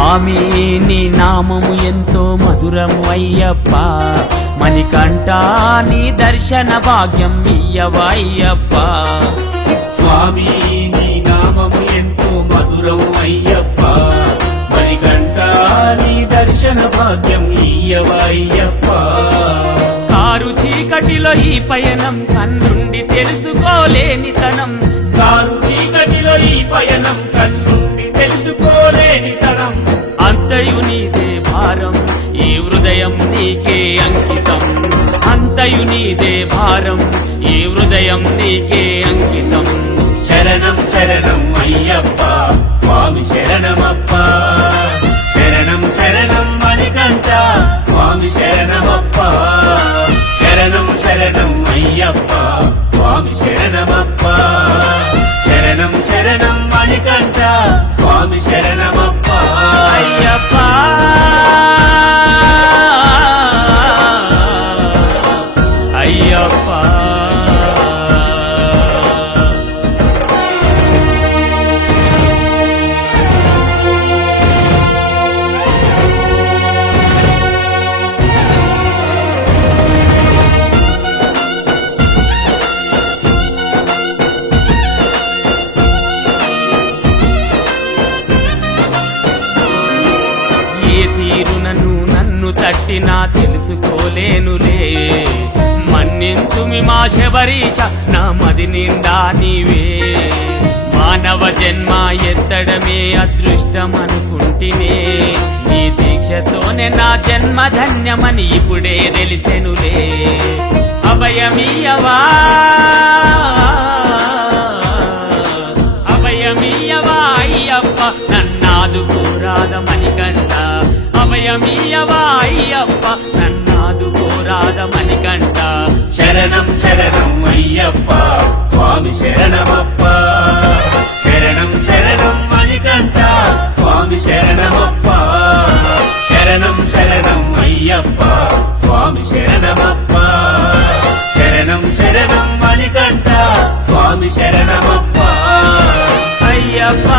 స్వామి నీ నామము ఎంతో మధురము అయ్యప్ప, మణికంఠ నీ దర్శన భాగ్యం ఇయ్యవయ్యప్ప. స్వామి నీ నామము ఎంతో మధురం అయ్యప్ప, మణికంఠ నీ దర్శన భాగ్యం ఇయ్యవయ్యప్ప. కారు చీకటిలో ఈ పయనం కన్నుండి తెలుసుకోలేనితనం, కారు చీకటిలో ఈ పయనం కన్నుండి తెలుసుకోలేనితనం. అంతయు నీదే భారం ఈ హృదయం నీకే అంకితం, అంతయు నీదే భారం ఈ హృదయం నీకే అంకితం. శరణం శరణం అయ్యప్ప, స్వామి శరణమప్ప. శరణం శరణం మణికంఠ, స్వామి శరణమప్ప. శరణం శరణం అయ్యప్ప, స్వామి శరణమప్ప. శరణం శరణం మణికంఠ, స్వామి శరణమప్ప. అయ్యప్ప అయ్యప్ప. ఏ తీరునను నన్ను తట్టినా తెలుసుకోలేనులే, మన్నించుమి మా శబరీష నా మది నిండా నీవే. మానవ జన్మ ఎత్తడమే అదృష్టం అనుకుంటినే, నీ దీక్షతోనే నా జన్మ ధన్యమని ఇప్పుడే తెలిసెనులే. అభయమీయవా అభయమీయవా అయ్యప్ప, నన్నాదుకోరాద మణికంఠ. అభయమీయవా అయ్యప్ప, నన్నాదుకోరాద మణికంఠ. శరణం శరణం అయ్యప్ప, స్వామి శరణమప్ప. శరణం శరణం మణికంఠ, స్వామి శరణమప్ప. శరణం శరణం అయ్యప్ప, స్వామి శరణమప్ప. శరణం శరణం మణికంఠ, స్వామి శరణమప్ప. అయ్యప్ప